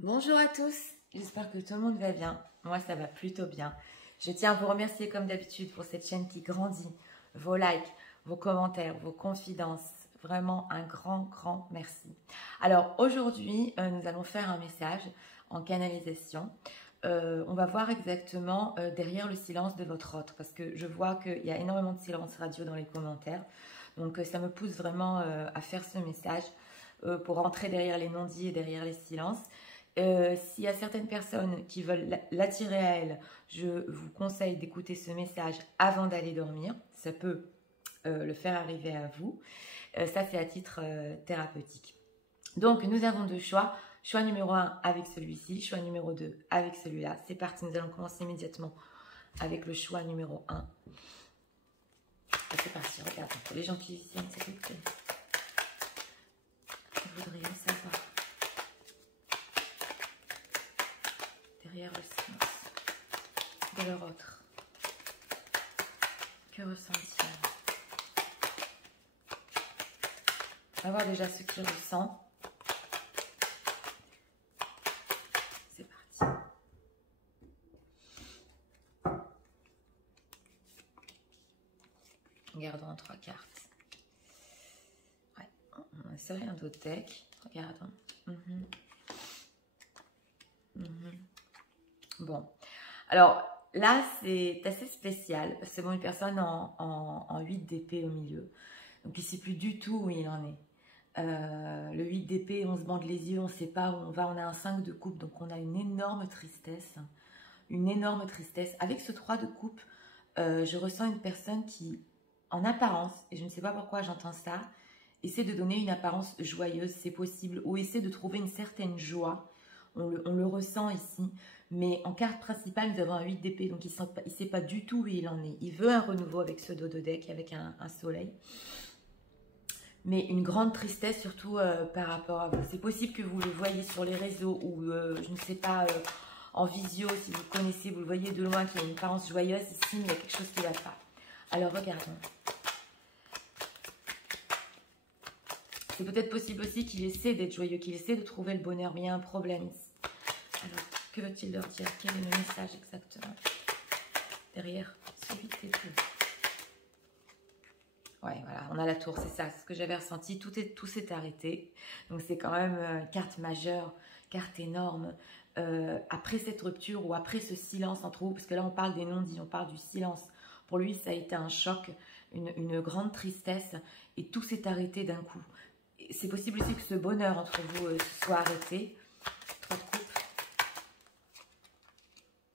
Bonjour à tous, j'espère que tout le monde va bien. Moi, ça va plutôt bien. Je tiens à vous remercier comme d'habitude pour cette chaîne qui grandit, vos likes, vos commentaires, vos confidences. Vraiment un grand merci. Alors aujourd'hui, nous allons faire un message en canalisation. On va voir exactement derrière le silence de votre autre parce que je vois qu'il y a énormément de silence radio dans les commentaires. Donc ça me pousse vraiment à faire ce message pour rentrer derrière les non-dits et derrière les silences. S'il y a certaines personnes qui veulent l'attirer à elles, je vous conseille d'écouter ce message avant d'aller dormir. Ça peut le faire arriver à vous. Ça, c'est à titre thérapeutique. Donc, nous avons deux choix. Choix numéro 1 avec celui-ci, choix numéro 2 avec celui-là. C'est parti, nous allons commencer immédiatement avec le choix numéro 1. C'est parti, regarde, pour les gens qui viennent, s'il vous plaît. Vous voudriez savoir derrière le silence de leur autre. Que ressent-il? On va voir déjà ce qu'il ressent. C'est parti. Regardons 3 cartes. Ouais, c'est rien d'autre deck. Regardons. Bon, alors là, c'est assez spécial. C'est bon, une personne en 8 d'épée au milieu. Donc, il ne sait plus du tout où il en est. Le 8 d'épée, on se bande les yeux, on ne sait pas où on va. On a un 5 de coupe, donc on a une énorme tristesse. Une énorme tristesse. Avec ce 3 de coupe, je ressens une personne qui, en apparence, et je ne sais pas pourquoi j'entends ça, essaie de donner une apparence joyeuse, c'est possible, ou essaie de trouver une certaine joie. On le ressent ici. Mais en carte principale, nous avons un 8 d'épée, donc il ne sait pas du tout où il en est. Il veut un renouveau avec ce dos de deck, avec un soleil. Mais une grande tristesse, surtout par rapport à vous. C'est possible que vous le voyez sur les réseaux ou, je ne sais pas, en visio, si vous connaissez, vous le voyez de loin, qu'il y a une apparence joyeuse ici, mais il y a quelque chose qui ne va pas. Alors, regardons. C'est peut-être possible aussi qu'il essaie d'être joyeux, qu'il essaie de trouver le bonheur, mais il y a un problème ici. Alors, que veut-il leur dire? Quel est le message exactement derrière ce 8 d'épée? Ouais, voilà, on a la tour, c'est ça, c'est ce que j'avais ressenti. Tout s'est arrêté. Donc, c'est quand même carte majeure, carte énorme. Après cette rupture ou après ce silence entre vous, parce que là, on parle des non-dits, on parle du silence. Pour lui, ça a été un choc, une grande tristesse et tout s'est arrêté d'un coup. C'est possible aussi que ce bonheur entre vous se soit arrêté. 3 de coupe.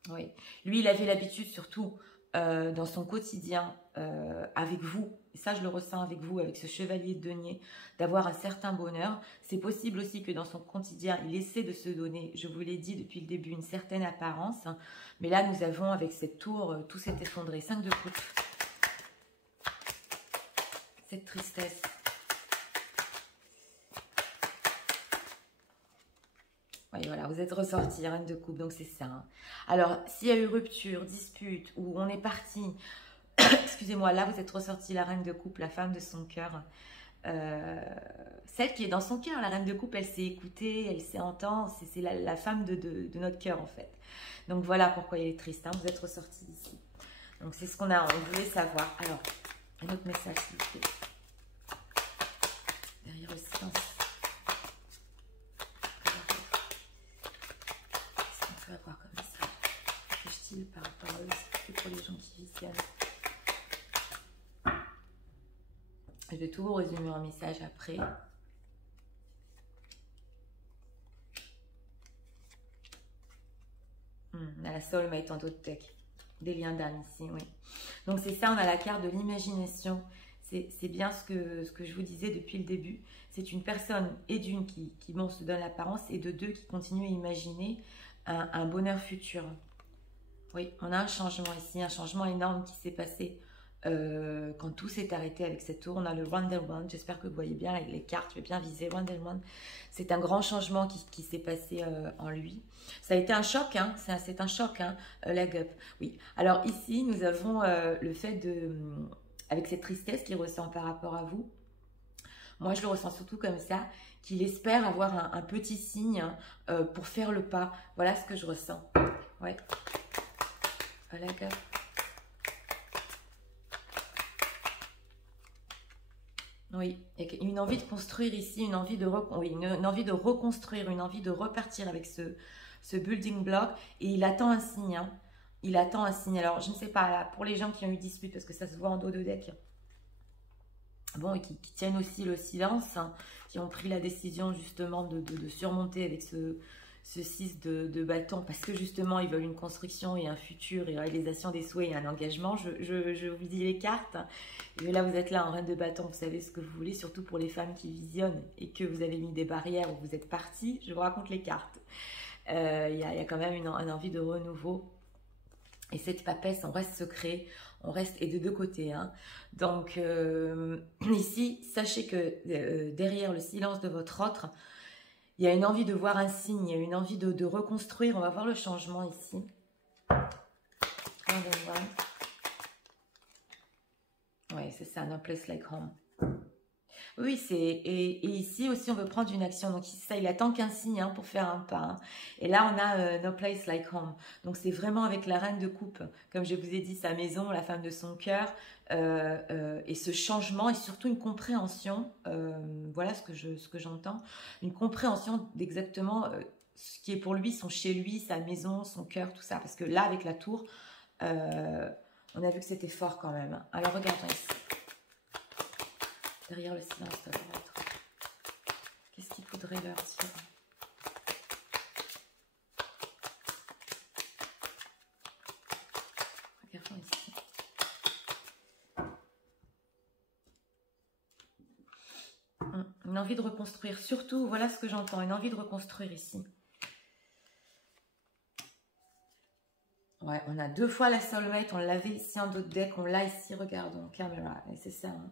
Oui. Lui, il avait l'habitude, surtout dans son quotidien, avec vous, et ça je le ressens avec vous, avec ce chevalier de denier, d'avoir un certain bonheur. C'est possible aussi que dans son quotidien, il essaie de se donner, je vous l'ai dit depuis le début, une certaine apparence. Mais là, nous avons, avec cette tour, tout s'est effondré. 5 de coupe. Cette tristesse. Oui, voilà, vous êtes ressorti, reine de coupe, donc c'est ça. Hein. Alors, s'il y a eu rupture, dispute, ou on est parti, excusez-moi, là vous êtes ressorti la reine de coupe, la femme de son cœur. Celle qui est dans son cœur, la reine de coupe, elle s'est écoutée, elle s'est entendue, c'est la femme de notre cœur en fait. Donc voilà pourquoi il est triste, hein, vous êtes ressorti d'ici. Donc c'est ce qu'on voulait savoir. Alors, un autre message s'il vous plaît. Derrière le silence. Voir comme ça, que par rapport à eux, c'est pour les gens qui visionnent. Je vais tout vous résumer en message après. On a la soulmate en d'autres decks. Des liens d'âme ici, oui. Donc c'est ça, on a la carte de l'imagination. C'est bien ce que je vous disais depuis le début. C'est une personne, et d'une qui bon, se donne l'apparence, et de deux qui continue à imaginer un bonheur futur. Oui, on a un changement ici, un changement énorme qui s'est passé quand tout s'est arrêté avec cette tour. On a le Wonderland, j'espère que vous voyez bien les cartes, je vais bien viser Wonderland. C'est un grand changement qui s'est passé en lui. Ça a été un choc, hein, c'est un choc, hein, leg up. Oui, alors ici, nous avons le fait de, avec cette tristesse qu'il ressent par rapport à vous. Moi, je le ressens surtout comme ça, qu'il espère avoir un petit signe pour faire le pas. Voilà ce que je ressens. Ouais. Voilà, gars. Oui, il y a une envie de construire ici, une envie de, une envie de reconstruire, une envie de repartir avec ce building block. Et il attend un signe. Hein. Il attend un signe. Alors, je ne sais pas, là, pour les gens qui ont eu dispute, parce que ça se voit en dos de deck, bon, et qui tiennent aussi le silence, hein, qui ont pris la décision justement de surmonter avec ce 6 de bâton, parce que justement, ils veulent une construction et un futur, et réalisation des souhaits et un engagement. Je vous dis les cartes. Et là, vous êtes là en reine de bâton, vous savez ce que vous voulez, surtout pour les femmes qui visionnent et que vous avez mis des barrières ou vous êtes parti. Je vous raconte les cartes. Il y a quand même une envie de renouveau. Et cette papesse, on reste secret, on reste, et de deux côtés. Hein. Donc, ici, sachez que derrière le silence de votre autre, il y a une envie de voir un signe, il y a une envie de reconstruire. On va voir le changement ici. Oui, c'est ça, no place like home. Oui, et ici aussi, on veut prendre une action. Donc, ça, il attend qu'un signe hein, pour faire un pas. Hein. Et là, on a no place like home. Donc, c'est vraiment avec la reine de coupe. Comme je vous ai dit, sa maison, la femme de son cœur. Et ce changement et surtout une compréhension. Voilà ce que j'entends. Une compréhension d'exactement ce qui est pour lui, son chez lui, sa maison, son cœur, tout ça. Parce que là, avec la tour, on a vu que c'était fort quand même. Alors, regardons ici. Derrière le silence de l'autre. Qu'est-ce qu'il faudrait leur dire? Regardons ici. Une envie de reconstruire. Surtout, voilà ce que j'entends. Une envie de reconstruire ici. Ouais, on a deux fois la soulmate. On l'avait ici en d'autres decks. On l'a ici, regardons. Caméra. Et c'est ça. Hein.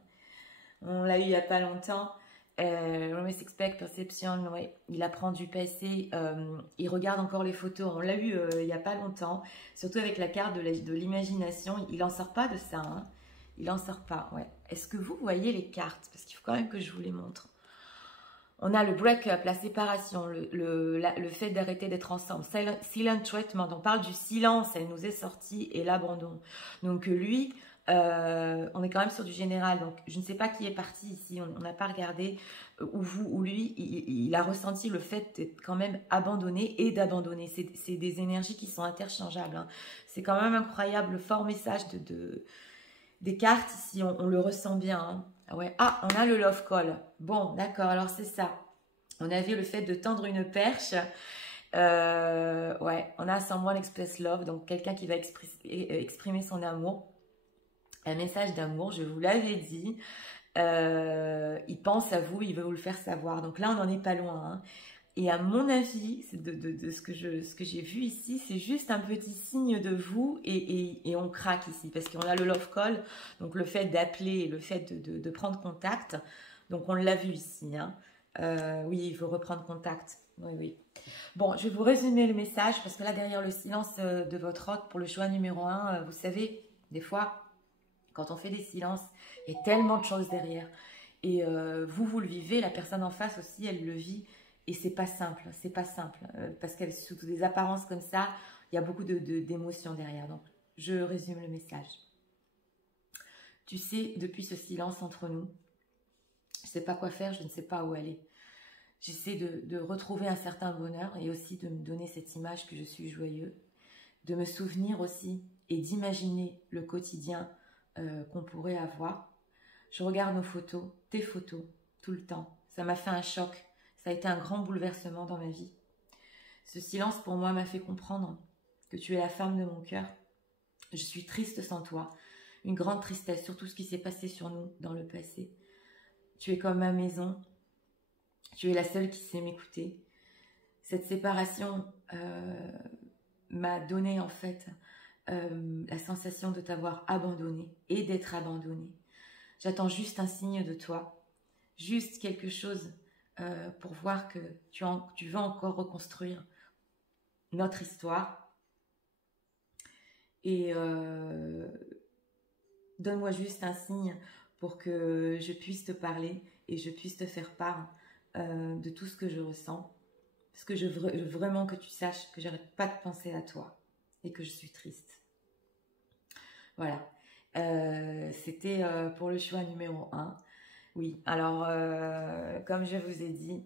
On l'a eu il n'y a pas longtemps. Romance Expect, Perception, ouais, il apprend du passé. Il regarde encore les photos. On l'a eu il n'y a pas longtemps. Surtout avec la carte de l'imagination. Il n'en sort pas de ça. Hein. Il n'en sort pas. Ouais. Est-ce que vous voyez les cartes? Parce qu'il faut quand même que je vous les montre. On a le break-up, la séparation, le fait d'arrêter d'être ensemble. Silent treatment, on parle du silence, elle nous est sortie, et l'abandon. Donc lui... on est quand même sur du général, donc je ne sais pas qui est parti ici, on n'a pas regardé, ou vous, ou lui, il a ressenti le fait d'être quand même abandonné et d'abandonner. C'est des énergies qui sont interchangeables. Hein. C'est quand même incroyable, le fort message des cartes ici, on le ressent bien. Hein. Ouais. Ah, on a le love call. Bon, d'accord, alors c'est ça. On avait le fait de tendre une perche. Ouais, on a Someone Express Love, donc quelqu'un qui va exprimer son amour. Un message d'amour, je vous l'avais dit. Il pense à vous, il veut vous le faire savoir. Donc là, on n'en est pas loin. Hein. Et à mon avis, de ce que j'ai vu ici, c'est juste un petit signe de vous et on craque ici. Parce qu'on a le love call, donc le fait d'appeler, le fait de prendre contact. Donc on l'a vu ici. Hein. Oui, il veut reprendre contact. Oui, oui. Bon, je vais vous résumer le message parce que là, derrière le silence de votre hôte pour le choix numéro 1, vous savez, des fois... Quand on fait des silences, il y a tellement de choses derrière. Et vous le vivez, la personne en face aussi, elle le vit. Et c'est pas simple, c'est pas simple. Parce qu'elle sous des apparences comme ça, il y a beaucoup d'émotions derrière. Donc, je résume le message. Tu sais, depuis ce silence entre nous, je ne sais pas quoi faire, je ne sais pas où aller. J'essaie de retrouver un certain bonheur et aussi de me donner cette image que je suis joyeux. De me souvenir aussi et d'imaginer le quotidien qu'on pourrait avoir. Je regarde nos photos, tes photos, tout le temps. Ça m'a fait un choc. Ça a été un grand bouleversement dans ma vie. Ce silence pour moi m'a fait comprendre que tu es la femme de mon cœur. Je suis triste sans toi. Une grande tristesse sur tout ce qui s'est passé sur nous dans le passé. Tu es comme ma maison. Tu es la seule qui sait m'écouter. Cette séparation m'a donné en fait la sensation de t'avoir abandonné et d'être abandonné. J'attends juste un signe de toi, juste quelque chose pour voir que tu veux encore reconstruire notre histoire. Et donne-moi juste un signe pour que je puisse te parler et je puisse te faire part de tout ce que je ressens. Parce que je veux vraiment que tu saches que j'arrête pas de penser à toi et que je suis triste. Voilà. C'était pour le choix numéro 1. Oui, alors comme je vous ai dit,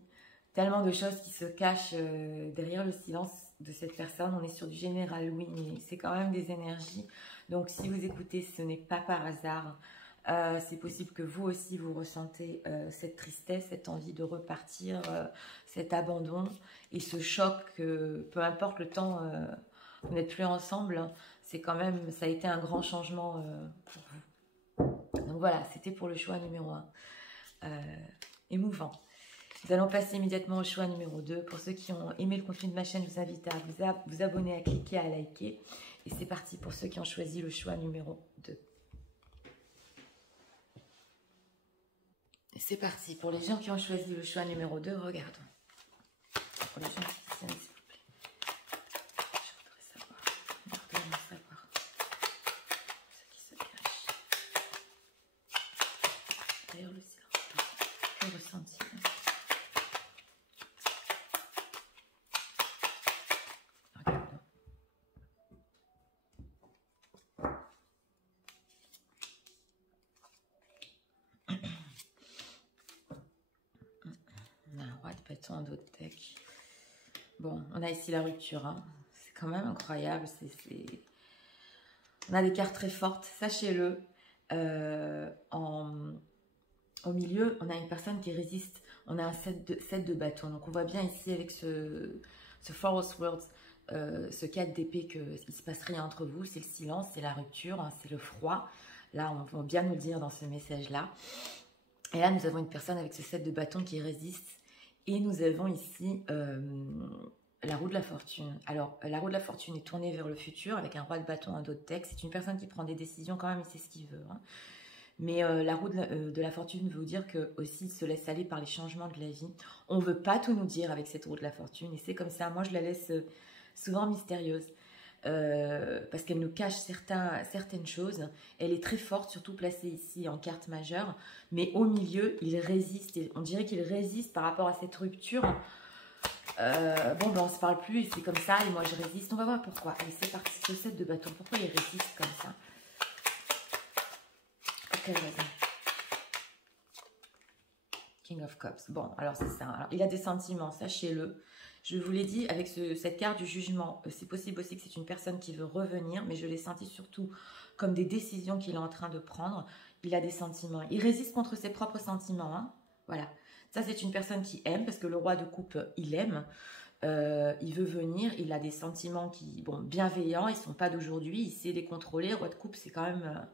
tellement de choses qui se cachent derrière le silence de cette personne. On est sur du général, oui, mais c'est quand même des énergies. Donc si vous écoutez, ce n'est pas par hasard. C'est possible que vous aussi, vous ressentez cette tristesse, cette envie de repartir, cet abandon et ce choc, peu importe le temps, vous n'êtes plus ensemble, hein, c'est quand même, ça a été un grand changement pour vous. Donc voilà, c'était pour le choix numéro 1. Émouvant. Nous allons passer immédiatement au choix numéro 2. Pour ceux qui ont aimé le contenu de ma chaîne, je vous invite à vous abonner, à cliquer, à liker. Et c'est parti pour ceux qui ont choisi le choix numéro 2. C'est parti. Pour les gens qui ont choisi le choix numéro 2, regardons. Pour les gens qui s'il vous plaît. Je voudrais savoir. Regardez-moi savoir. Ce qui se cache. D'ailleurs, le silence. Le ressenti. Regardons. En d'autres decks. Bon, on a ici la rupture. Hein. C'est quand même incroyable. On a des cartes très fortes, sachez-le. Au milieu, on a une personne qui résiste. On a un set de bâtons. Donc, on voit bien ici avec ce Four of Swords, ce 4 d'épée qu'il ne se passe rien entre vous. C'est le silence, c'est la rupture, hein, c'est le froid. Là, on va bien nous le dire dans ce message-là. Et là, nous avons une personne avec ce set de bâtons qui résiste. Et nous avons ici la roue de la fortune. Alors, la roue de la fortune est tournée vers le futur avec un roi de bâton, un dos de texte. C'est une personne qui prend des décisions quand même, il sait ce qu'il veut. Hein. Mais la roue de la fortune veut vous dire que aussi il se laisse aller par les changements de la vie. On ne veut pas tout nous dire avec cette roue de la fortune. Et c'est comme ça, moi je la laisse souvent mystérieuse. Parce qu'elle nous cache certaines choses. Elle est très forte, surtout placée ici en carte majeure. Mais au milieu, il résiste. On dirait qu'il résiste par rapport à cette rupture. Bon, ben on ne se parle plus, c'est comme ça. Et moi, je résiste. On va voir pourquoi. Allez, c'est parti. Ce set de bâton. Pourquoi il résiste comme ça? Pour quelle raison? King of Cups. Bon, alors c'est ça. Alors, il a des sentiments, sachez-le. Je vous l'ai dit, avec cette carte du jugement, c'est possible aussi que c'est une personne qui veut revenir, mais je l'ai senti surtout comme des décisions qu'il est en train de prendre. Il a des sentiments. Il résiste contre ses propres sentiments. Hein. Voilà. Ça, c'est une personne qui aime, parce que le roi de coupe, il aime. Il veut venir. Il a des sentiments qui, bon, bienveillants. Ils ne sont pas d'aujourd'hui. Il sait les contrôler. Le roi de coupe, c'est quand même...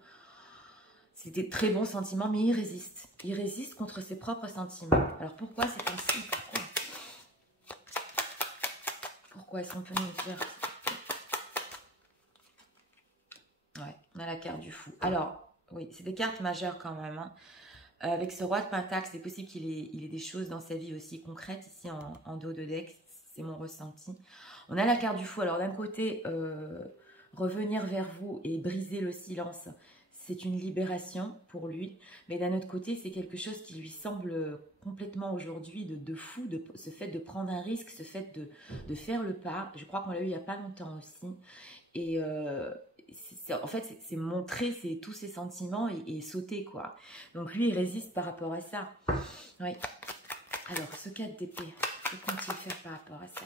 c'est des très bons sentiments, mais il résiste. Il résiste contre ses propres sentiments. Alors, pourquoi c'est ainsi? Pourquoi est-ce qu'on peut nous dire? Ouais, on a la carte du fou. Alors, oui, c'est des cartes majeures quand même. Hein. Avec ce roi de pentacle, c'est possible qu'il ait des choses dans sa vie aussi concrètes, ici en dos de deck. C'est mon ressenti. On a la carte du fou. Alors, d'un côté, revenir vers vous et briser le silence, c'est une libération pour lui. Mais d'un autre côté, c'est quelque chose qui lui semble complètement aujourd'hui de fou, ce fait de prendre un risque, ce fait de faire le pas. Je crois qu'on l'a eu il n'y a pas longtemps aussi. Et en fait, c'est montrer tous ses sentiments et sauter, quoi. Donc lui, il résiste par rapport à ça. Oui. Alors, ce 4 d'épée, que compte-t-il faire par rapport à ça?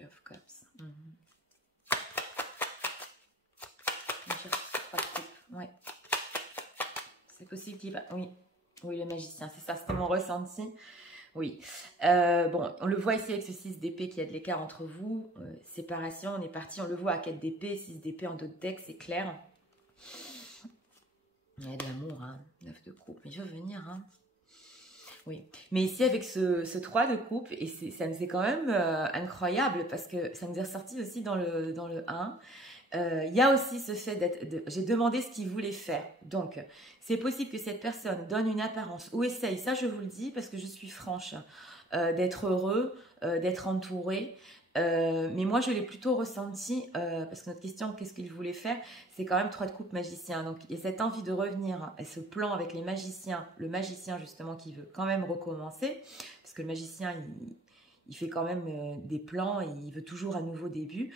Of Cups. Ouais. C'est possible qu'il va... Oui, le magicien, c'est ça, c'était mon ressenti. Oui. Bon, on le voit ici avec ce 6 d'épée qui a de l'écart entre vous. Séparation, on est parti, on le voit à 4 d'épée, 6 d'épée en dos de deck, c'est clair. Il y a de l'amour, hein. 9 de coupe, mais il veut venir, hein. Oui, mais ici avec ce 3 de coupe, et ça nous est quand même incroyable parce que ça nous est ressorti aussi dans le 1. Il y a aussi ce fait j'ai demandé ce qu'il voulait faire. Donc, c'est possible que cette personne donne une apparence ou essaye, ça je vous le dis parce que je suis franche, d'être heureux, d'être entouré. Mais moi, je l'ai plutôt ressenti, parce que notre question, qu'est-ce qu'il voulait faire? C'est quand même 3 de coupe magicien. Donc, il y a cette envie de revenir à ce plan avec les magiciens. Le magicien, justement, qui veut quand même recommencer. Parce que le magicien, il fait quand même des plans et il veut toujours un nouveau début.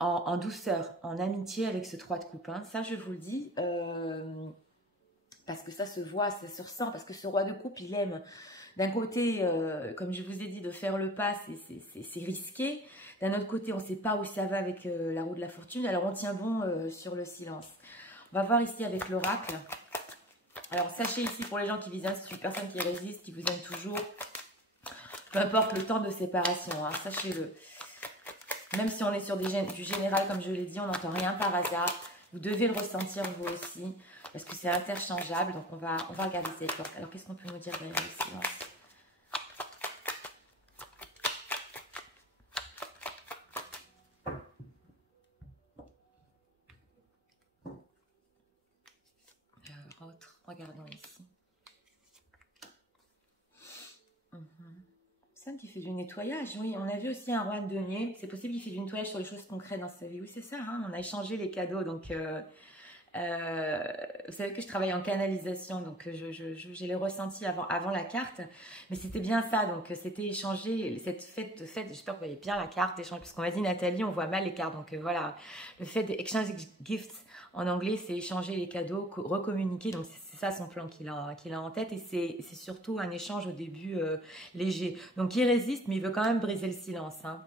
En douceur, en amitié avec ce 3 de coupe. Hein. Ça, je vous le dis, parce que ça se voit, ça se ressent. Parce que ce roi de coupe, il aime. D'un côté, comme je vous ai dit, de faire le pas, c'est risqué. D'un autre côté, on ne sait pas où ça va avec la roue de la fortune. Alors, on tient bon sur le silence. On va voir ici avec l'oracle. Alors, sachez ici, pour les gens qui visent une personne qui résiste, qui vous aime toujours, peu importe le temps de séparation, hein, sachez-le. Même si on est sur du général, comme je l'ai dit, on n'entend rien par hasard. Vous devez le ressentir vous aussi, parce que c'est interchangeable. Donc, on va regarder cette carte. Alors, qu'est-ce qu'on peut nous dire derrière le silence? Regardons ici. Personne qui fait du nettoyage. Oui, on a vu aussi un roi de denier. C'est possible qu'il fait du nettoyage sur les choses concrètes dans sa vie. Oui, c'est ça. Hein, on a échangé les cadeaux. Donc, vous savez que je travaille en canalisation. Donc, je l'ai ressenti avant la carte. Mais c'était bien ça. Donc, c'était échanger cette fête. J'espère que vous voyez bien la carte. Échanger, parce qu'on m'a dit, Nathalie, on voit mal les cartes. Donc, voilà. Le fait d'exchange gifts. En anglais, c'est échanger les cadeaux, recommuniquer. Donc, c'est ça son plan qu'il a en tête. Et c'est surtout un échange au début léger. Donc, il résiste, mais il veut quand même briser le silence. Hein.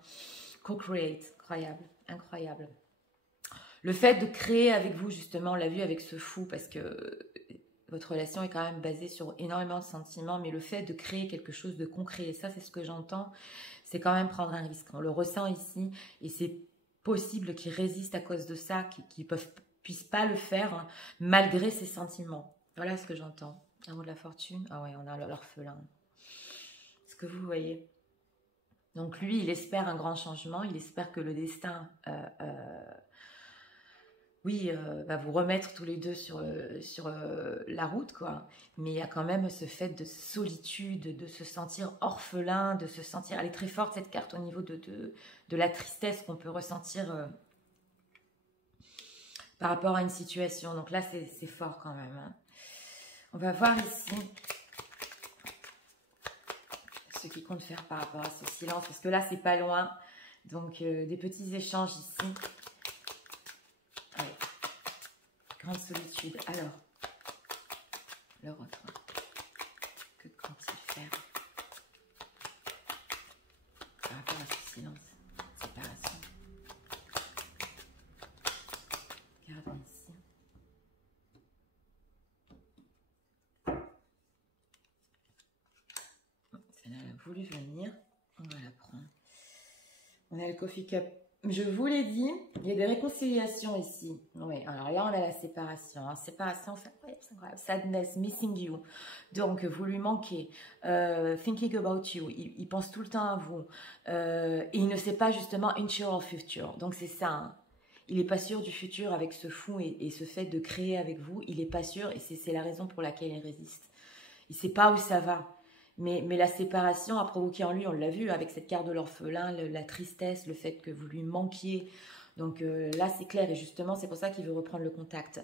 Co-create. Incroyable. Incroyable. Le fait de créer avec vous, justement, on l'a vu avec ce fou, parce que votre relation est quand même basée sur énormément de sentiments. Mais le fait de créer quelque chose de concret, et ça, c'est ce que j'entends, c'est quand même prendre un risque. On le ressent ici. Et c'est possible qu'ils résistent à cause de ça, qu'ils puissent pas le faire hein, malgré ses sentiments. Voilà ce que j'entends. Un mot de la fortune. Ah ouais, on a l'orphelin. Ce que vous voyez. Donc lui, il espère un grand changement. Il espère que le destin, va vous remettre tous les deux sur la route, quoi. Mais il y a quand même ce fait de solitude, de se sentir orphelin, de se sentir... Elle est très forte, cette carte, au niveau de la tristesse qu'on peut ressentir... par rapport à une situation. Donc là, c'est fort quand même. Hein. On va voir ici ce qui compte faire par rapport à ce silence. Parce que là, c'est pas loin. Donc, des petits échanges ici. Ouais. Grande solitude. Alors, le autre. Que compte-t-il faire par rapport à ce silence? Séparation. Regardons ici. Celle-là, elle a voulu venir. On va la prendre. On a le coffee cup. Je vous l'ai dit, il y a des réconciliations ici. Oui, alors là, on a la séparation. Hein. Séparation, c'est incroyable. Sadness, missing you. Donc, vous lui manquez. Thinking about you. Il pense tout le temps à vous. Et il ne sait pas justement unsure of future. Donc, c'est ça. Hein. Il n'est pas sûr du futur avec ce fou et ce fait de créer avec vous. Il n'est pas sûr et c'est la raison pour laquelle il résiste. Il ne sait pas où ça va. Mais la séparation a provoqué en lui, on l'a vu avec cette carte de l'orphelin, la tristesse, le fait que vous lui manquiez. Donc là, c'est clair. Et justement, c'est pour ça qu'il veut reprendre le contact.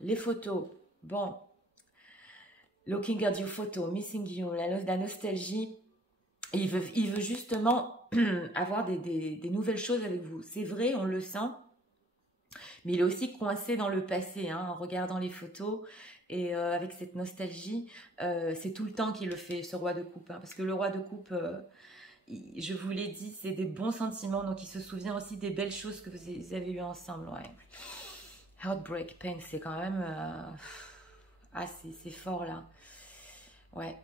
Les photos. Bon. Looking at your photo, missing you, la nostalgie. Et il veut justement avoir des nouvelles choses avec vous. C'est vrai, on le sent. Mais il est aussi coincé dans le passé, hein, en regardant les photos. Et avec cette nostalgie, c'est tout le temps qu'il le fait, ce roi de coupe. Hein, parce que le roi de coupe, je vous l'ai dit, c'est des bons sentiments. Donc, il se souvient aussi des belles choses que vous avez eues ensemble. Ouais. Heartbreak, pain, c'est quand même... c'est fort, là. Ouais.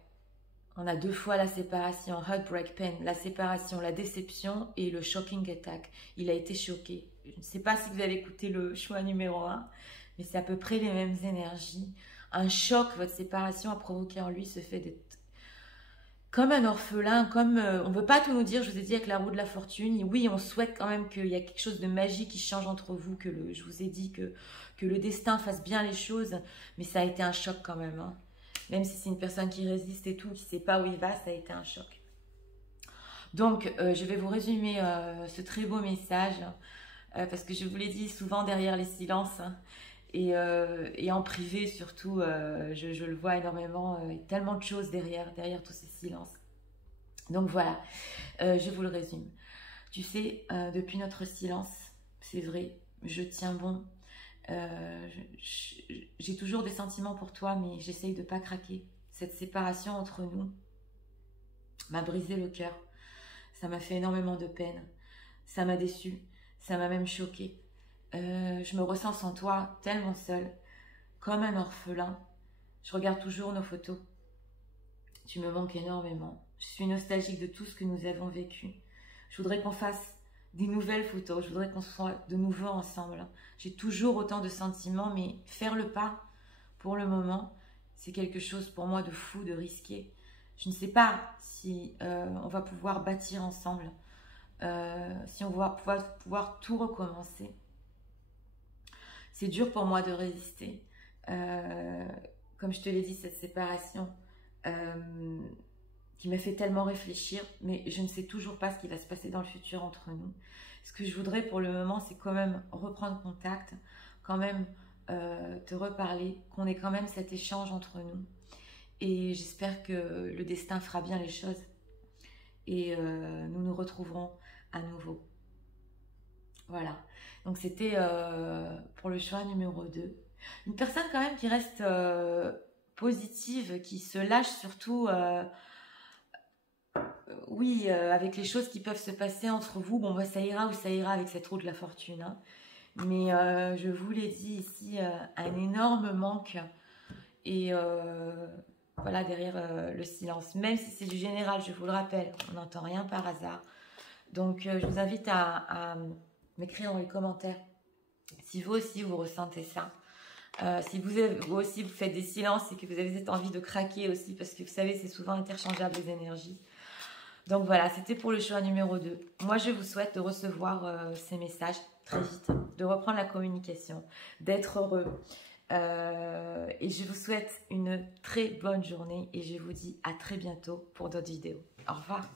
On a 2 fois la séparation. Heartbreak, pain, la séparation, la déception et le shocking attack. Il a été choqué. Je ne sais pas si vous avez écouté le choix numéro 1, mais c'est à peu près les mêmes énergies. Un choc, votre séparation a provoqué en lui ce fait d'être comme un orphelin, comme on ne veut pas tout nous dire, je vous ai dit avec la roue de la fortune. Oui, on souhaite quand même qu'il y a quelque chose de magique qui change entre vous, je vous ai dit que le destin fasse bien les choses, mais ça a été un choc quand même. Hein. Même si c'est une personne qui résiste et tout, qui ne sait pas où il va, ça a été un choc. Donc, je vais vous résumer ce très beau message parce que je vous l'ai dit souvent derrière les silences hein, et en privé surtout, je le vois énormément, tellement de choses derrière tous ces silences. Donc voilà, je vous le résume. Tu sais, depuis notre silence, c'est vrai, je tiens bon. J'ai toujours des sentiments pour toi, mais j'essaye de ne pas craquer. Cette séparation entre nous m'a brisé le cœur. Ça m'a fait énormément de peine. Ça m'a déçue. Ça m'a même choquée. Je me ressens sans toi tellement seule, comme un orphelin. Je regarde toujours nos photos. Tu me manques énormément. Je suis nostalgique de tout ce que nous avons vécu. Je voudrais qu'on fasse des nouvelles photos. Je voudrais qu'on soit de nouveau ensemble. J'ai toujours autant de sentiments, mais faire le pas, pour le moment, c'est quelque chose pour moi de fou, de risqué. Je ne sais pas si on va pouvoir bâtir ensemble, si on va pouvoir tout recommencer. C'est dur pour moi de résister. Comme je te l'ai dit, cette séparation qui m'a fait tellement réfléchir, mais je ne sais toujours pas ce qui va se passer dans le futur entre nous. Ce que je voudrais pour le moment, c'est quand même reprendre contact, quand même te reparler, qu'on ait quand même cet échange entre nous. Et j'espère que le destin fera bien les choses et nous nous retrouverons à nouveau. Voilà, donc c'était pour le choix numéro 2. Une personne quand même qui reste positive, qui se lâche surtout, oui, avec les choses qui peuvent se passer entre vous. Bon, bah, ça ira ou ça ira avec cette roue de la fortune. Hein. Mais je vous l'ai dit ici, un énorme manque. Et voilà, derrière le silence. Même si c'est du général, je vous le rappelle, on n'entend rien par hasard. Donc, je vous invite à m'écrire dans les commentaires si vous aussi vous ressentez ça. Si vous aussi vous faites des silences et que vous avez cette envie de craquer aussi, parce que vous savez, c'est souvent interchangeable les énergies. Donc voilà, c'était pour le choix numéro 2. Moi, je vous souhaite de recevoir ces messages très vite, de reprendre la communication, d'être heureux. Et je vous souhaite une très bonne journée et je vous dis à très bientôt pour d'autres vidéos. Au revoir.